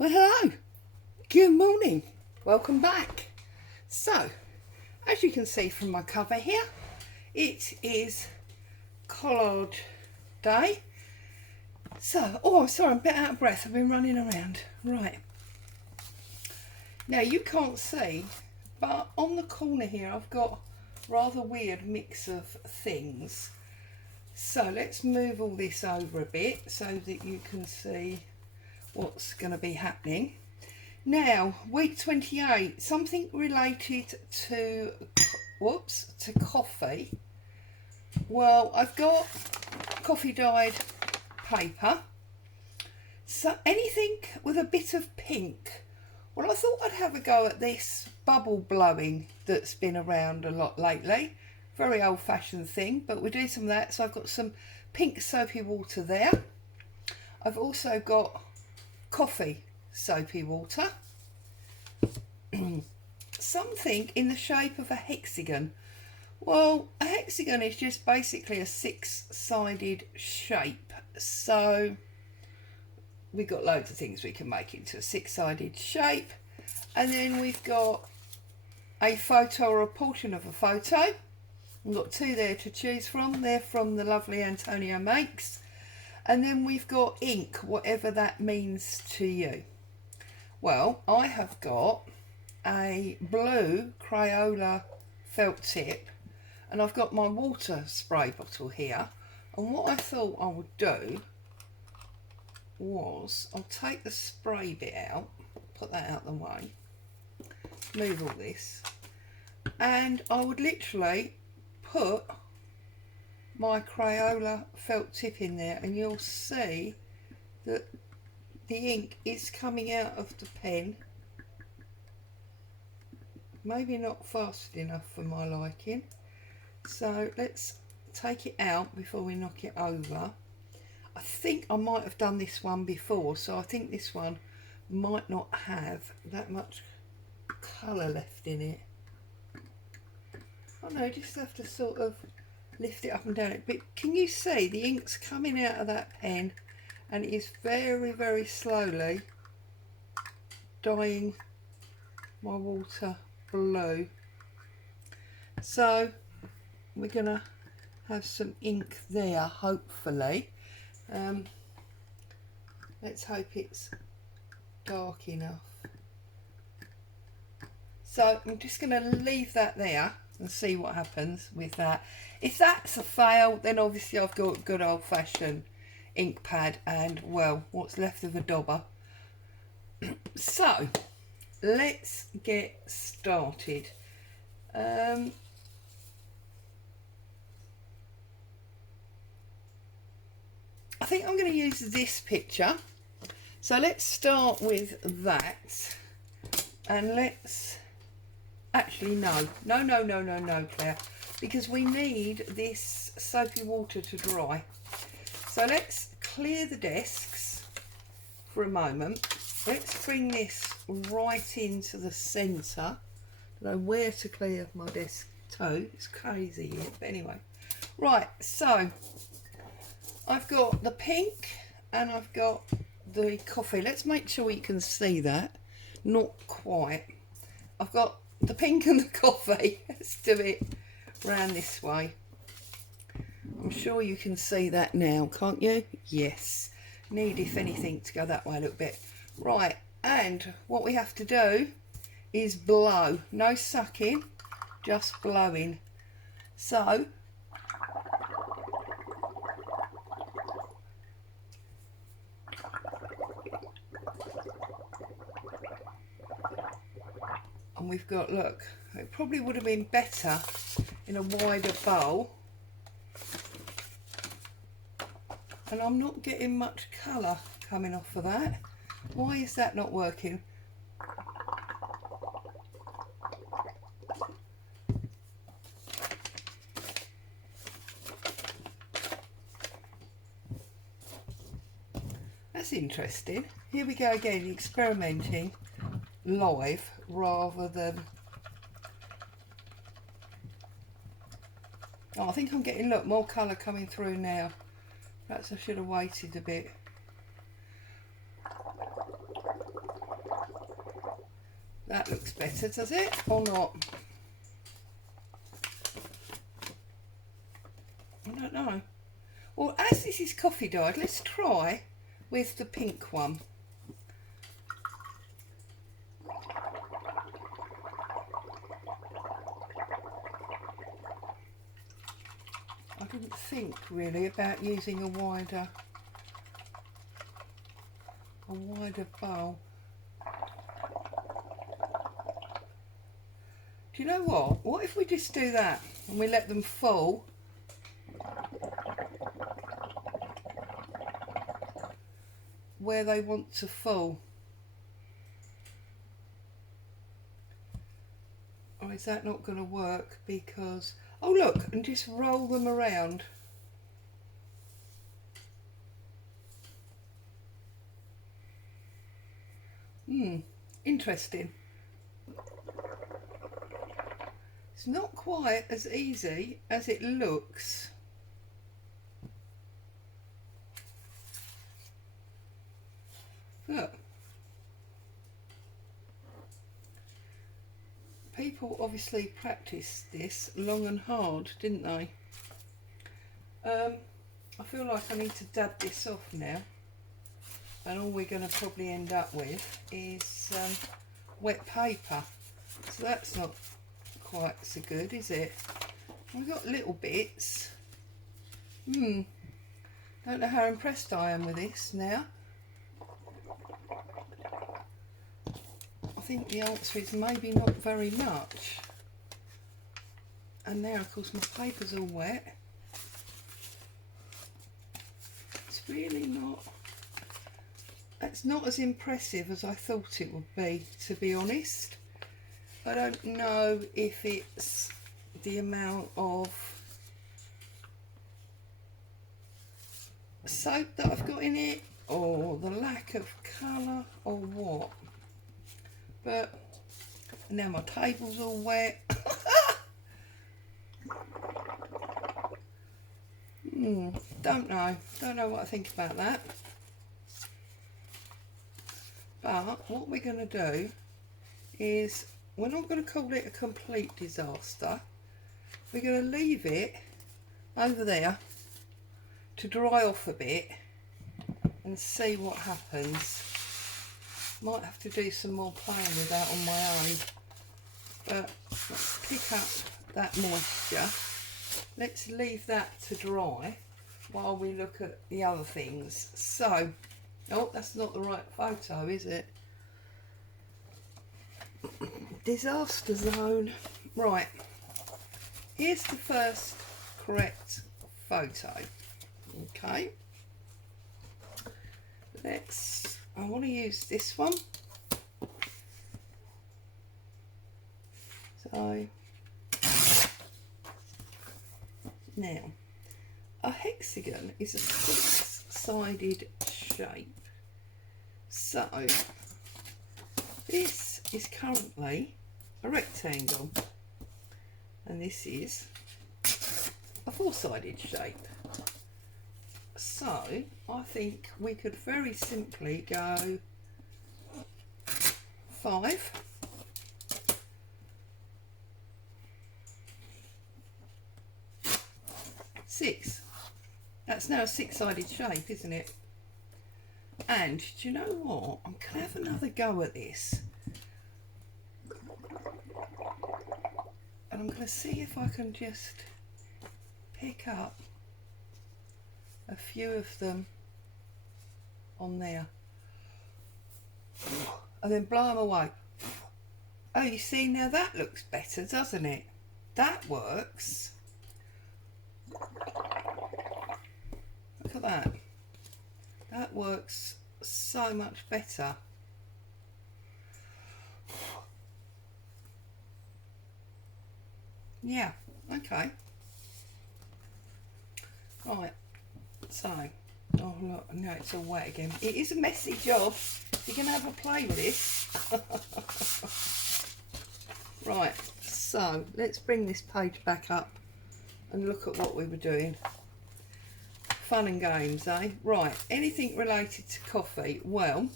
Well, hello, good morning, welcome back. So, as you can see from my cover here, it is collage day. So, oh, sorry, I'm a bit out of breath, I've been running around. Right, now you can't see, but on the corner here I've got rather weird mix of things. So let's move all this over a bit so that you can see what's going to be happening. Now, week 28, something related to, to coffee. Well, I've got coffee dyed paper. So anything with a bit of pink. Well, I thought I'd have a go at this bubble blowing that's been around a lot lately. Very old fashioned thing, but we'll do some of that. So I've got some pink soapy water there. I've also got coffee soapy water. Something in the shape of a hexagon. Well, a hexagon is just basically a six-sided shape. So we've got loads of things we can make into a six-sided shape. And then we've got a photo or a portion of a photo. We've got two there to choose from. They're from the lovely Antonio Makes. And then we've got ink, whatever that means to you. Well, I have got a blue Crayola felt tip, and I've got my water spray bottle here. And what I thought I would do was I'll take the spray bit out, put that out the way, move all this, and I would literally put my Crayola felt tip in there, and you'll see that the ink is coming out of the pen. Maybe not fast enough for my liking, so let's take it out before we knock it over. I think I might have done this one before, so I think this one might not have that much colour left in it. I don't know, just have to sort of lift it up and down. But can you see the ink's coming out of that pen, and it is very, very slowly dyeing my water blue. So we're gonna have some ink there, hopefully. Let's hope it's dark enough. So I'm just gonna leave that there and see what happens with that. If that's a fail, then obviously I've got good old-fashioned ink pad and, well, what's left of a dauber. So let's get started. I think I'm going to use this picture. So let's start with that, and let's actually no, Claire, because we need this soapy water to dry. So let's clear the desks for a moment. Let's bring this right into the centre. I don't know where to clear my desk to. It's crazy here, but anyway. Right, so I've got the pink and I've got the coffee. Let's make sure you can see that. Not quite. I've got the pink and the coffee. Let's do it round this way. I'm sure you can see that now, can't you? Yes. Need, if anything, to go that way a little bit. Right, and what we have to do is blow. No sucking, just blowing. So and we've got, look, it probably would have been better in a wider bowl, and I'm not getting much colour coming off of that. Why is that not working? That's interesting. Here we go again, experimenting live rather than... Oh, I think I'm getting, look, more colour coming through now. Perhaps I should have waited a bit. That looks better, does it? Or not? I don't know. Well, as this is coffee dyed, let's try with the pink one. I didn't think really about using a wider bowl. Do you know what? What if we just do that and we let them fall? Where they want to fall. Or is that not going to work? Because, oh look, and just roll them around. Interesting. It's not quite as easy as it looks. Look. People obviously practiced this long and hard, didn't they? I feel like I need to dab this off now. And all we're going to probably end up with is wet paper. So that's not quite so good, is it? We've got little bits. Don't know how impressed I am with this now. I think the answer is maybe not very much. And now, of course, my paper's all wet. It's really not... It's not as impressive as I thought it would be, to be honest. I don't know if it's the amount of soap that I've got in it, or the lack of colour, or what. But now my table's all wet. Don't know what I think about that. But what we're going to do is, we're not going to call it a complete disaster. We're going to leave it over there to dry off a bit and see what happens. Might have to do some more playing with that on my own. But let's pick up that moisture. Let's leave that to dry while we look at the other things. So, oh, that's not the right photo, is it? Disaster zone. Right, here's the first correct photo. Okay, I want to use this one. So now, a hexagon is a six-sided shape. So this is currently a rectangle, and this is a four-sided shape. So I think we could very simply go 5, 6. That's now a six-sided shape, isn't it? And do you know what? I'm going to have another go at this. And I'm going to see if I can just pick up a few of them on there. And then blow them away. Oh, you see, now that looks better, doesn't it? That works. Look at that. That works so much better. Yeah, okay. Right, so, oh look, now it's all wet again. It is a messy job. You're going to have a play with this. Right, so let's bring this page back up and look at what we were doing. Fun and games, eh? Right, anything related to coffee? Well,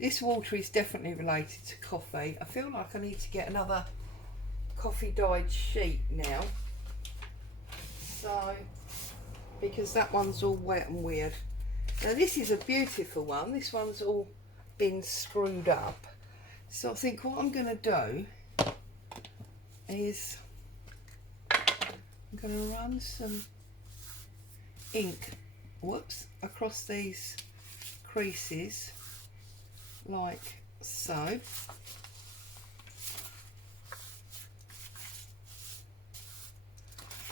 This water is definitely related to coffee. I feel like I need to get another coffee dyed sheet now. So, because that one's all wet and weird. Now this is a beautiful one. This one's all been screwed up. So I think what I'm going to do is I'm going to run some ink, whoops, across these creases like so.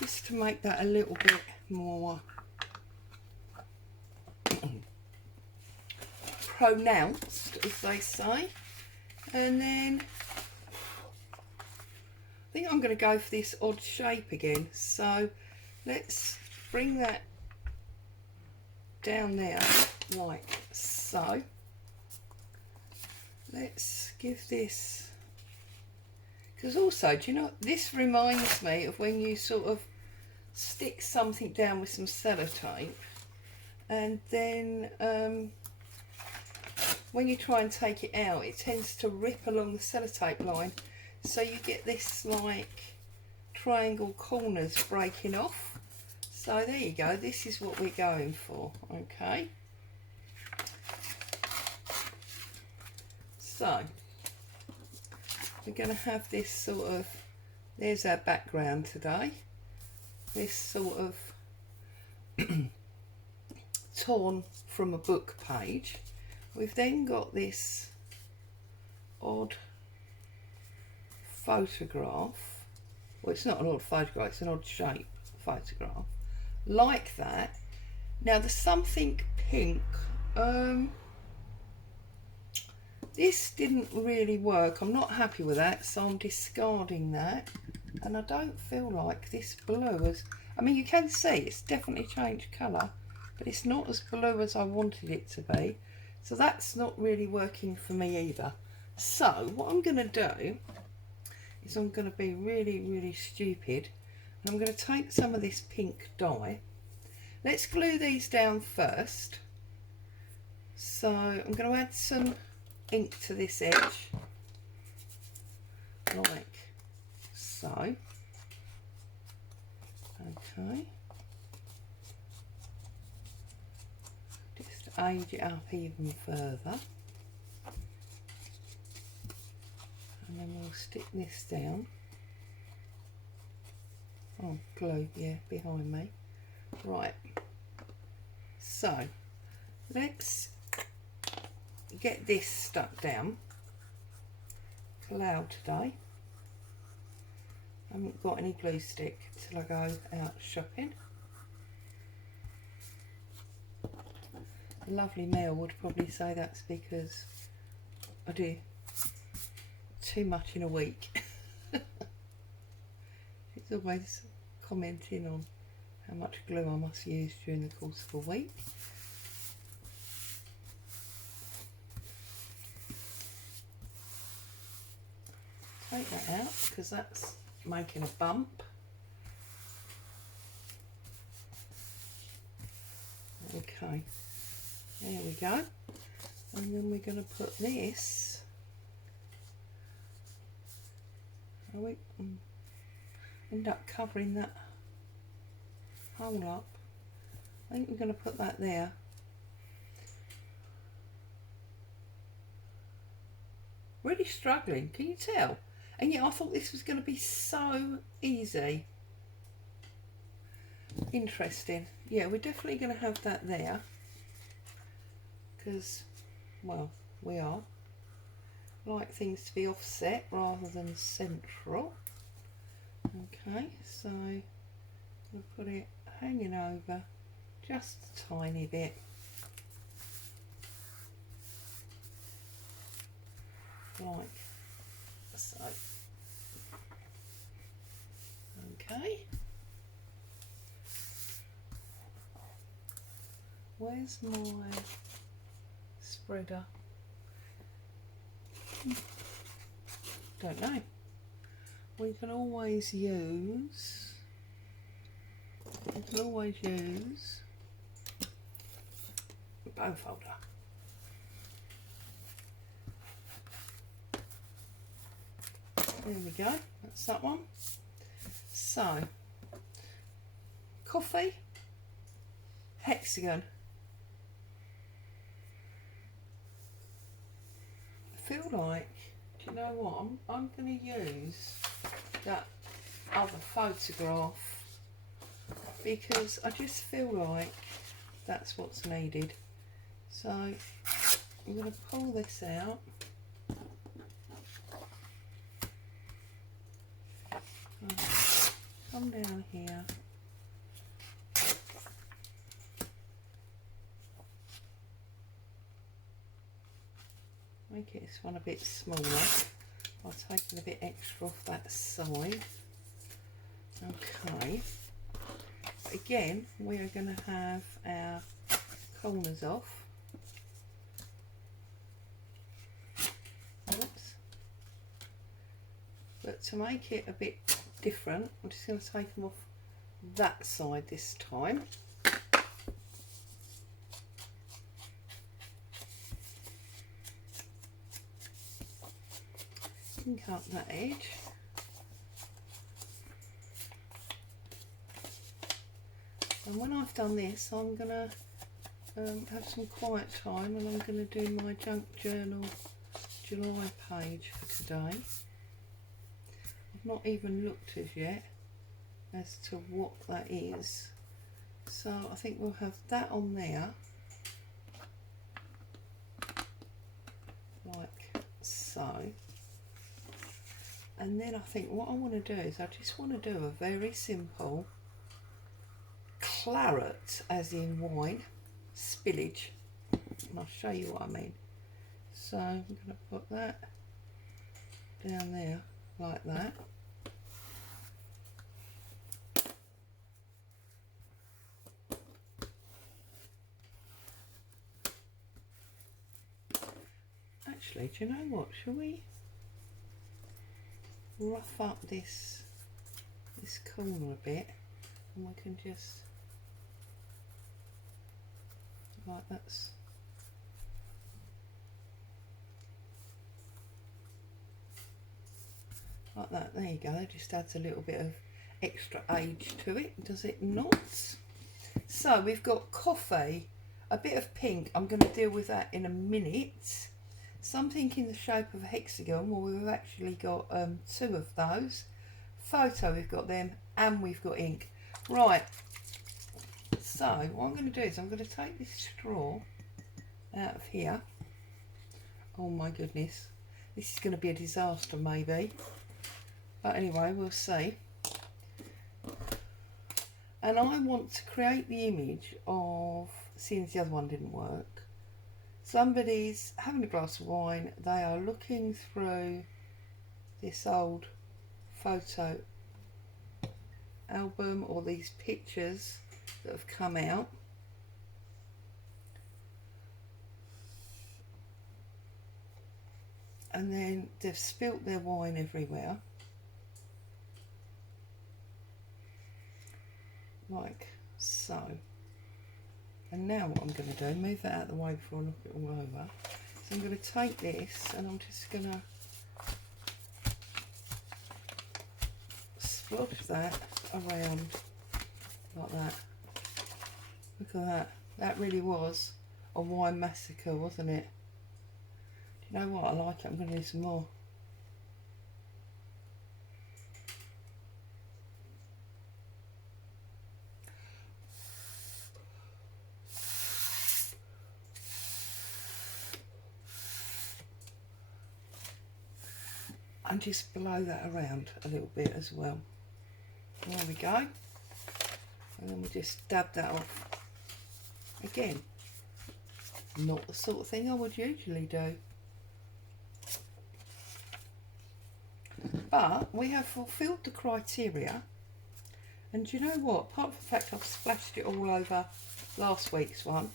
Just to make that a little bit more pronounced, as they say. And then I think I'm going to go for this odd shape again. So let's bring that down there like so. Let's give this, because also, do you know, this reminds me of when you sort of stick something down with some sellotape and then when you try and take it out, it tends to rip along the sellotape line, so you get this like triangle corners breaking off. So there you go, this is what we're going for. Okay, so we're going to have this sort of, there's our background today, this sort of torn from a book page. We've then got this odd photograph. Well, it's not an odd photograph, it's an odd shape photograph. Like that. Now there's something pink. This didn't really work. I'm not happy with that, so I'm discarding that. And I don't feel like this blue is, I mean, you can see it's definitely changed colour, but it's not as blue as I wanted it to be. So that's not really working for me either. So what I'm going to do is I'm going to be really, really stupid. And I'm going to take some of this pink dye. Let's glue these down first. So I'm going to add some ink to this edge, like so. Okay. Just age it up even further. And then we'll stick this down. Oh, glue, yeah, behind me. Right. So, let's get this stuck down. Cloud today. I haven't got any glue stick till I go out shopping. The lovely Mel would probably say that's because I do too much in a week. She's always commenting on how much glue I must use during the course of a week. Take that out because that's making a bump. Okay, there we go. And then we're going to put this, we end up covering that hole up. I think we're going to put that there. Really struggling, can you tell? And yet I thought this was going to be so easy. Interesting. Yeah, we're definitely going to have that there. Because, well, we are. Like things to be offset rather than central. Okay, so we'll put it hanging over just a tiny bit. Like so. Okay. Where's my spreader? Don't know. We can always use a bow folder. There we go, that's that one. So, coffee, hexagon. I feel like, do you know what, I'm going to use that other photograph because I just feel like that's what's needed. So I'm going to pull this out. Come down here. Make this one a bit smaller. I'll take a bit extra off that side. Okay. But again, we are going to have our corners off. Oops. But to make it a bit different, I'm just going to take them off that side this time. Cut that edge. And when I've done this, I'm going to have some quiet time and I'm going to do my junk journal July page for today. I've not even looked as yet as to what that is, so I think we'll have that on there like so. And then I think what I want to do is I just want to do a very simple claret, as in wine, spillage. And I'll show you what I mean. So I'm going to put that down there like that. Actually, do you know what? Shall we rough up this corner a bit, and we can just like that's like that. There you go. It just adds a little bit of extra age to it, does it not? So we've got coffee, a bit of pink. I'm going to deal with that in a minute. Something in the shape of a hexagon. Well, we've actually got two of those. Photo, we've got them, and we've got ink. Right, so what I'm going to do is I'm going to take this straw out of here. Oh my goodness, this is going to be a disaster maybe, but anyway, we'll see. And I want to create the image of, seeing as the other one didn't work, somebody's having a glass of wine, they are looking through this old photo album or these pictures that have come out, and then they've spilt their wine everywhere like so. And now what I'm going to do, move that out of the way before I knock it all over. So I'm going to take this and I'm just going to splodge that around like that. Look at that. That really was a wine massacre, wasn't it? Do you know what? I like it. I'm going to do some more. And just blow that around a little bit as well. There we go. And then we just dab that off. Again, not the sort of thing I would usually do. But we have fulfilled the criteria. And do you know what? Apart from the fact I've splashed it all over last week's one,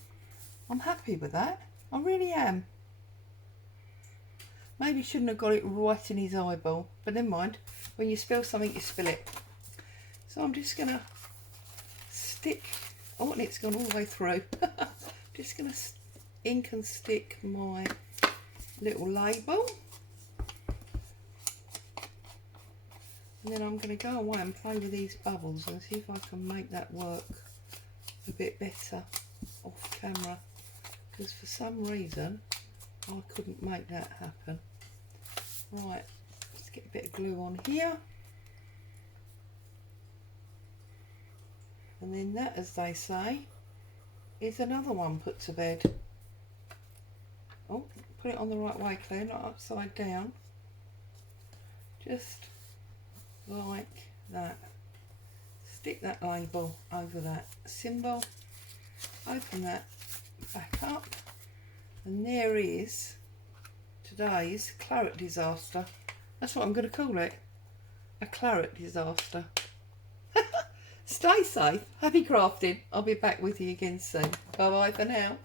I'm happy with that. I really am. Maybe shouldn't have got it right in his eyeball, but never mind. When you spill something, you spill it. So I'm just going to stick, oh, and it's gone all the way through. Just going to ink and stick my little label. And then I'm going to go away and play with these bubbles and see if I can make that work a bit better off camera, because for some reason I couldn't make that happen. Right, let's get a bit of glue on here. And then that, as they say, is another one put to bed. Oh, put it on the right way, Claire, not upside down. Just like that. Stick that label over that symbol. Open that back up. And there is today's claret disaster. That's what I'm going to call it. A claret disaster. Stay safe. Happy crafting. I'll be back with you again soon. Bye bye for now.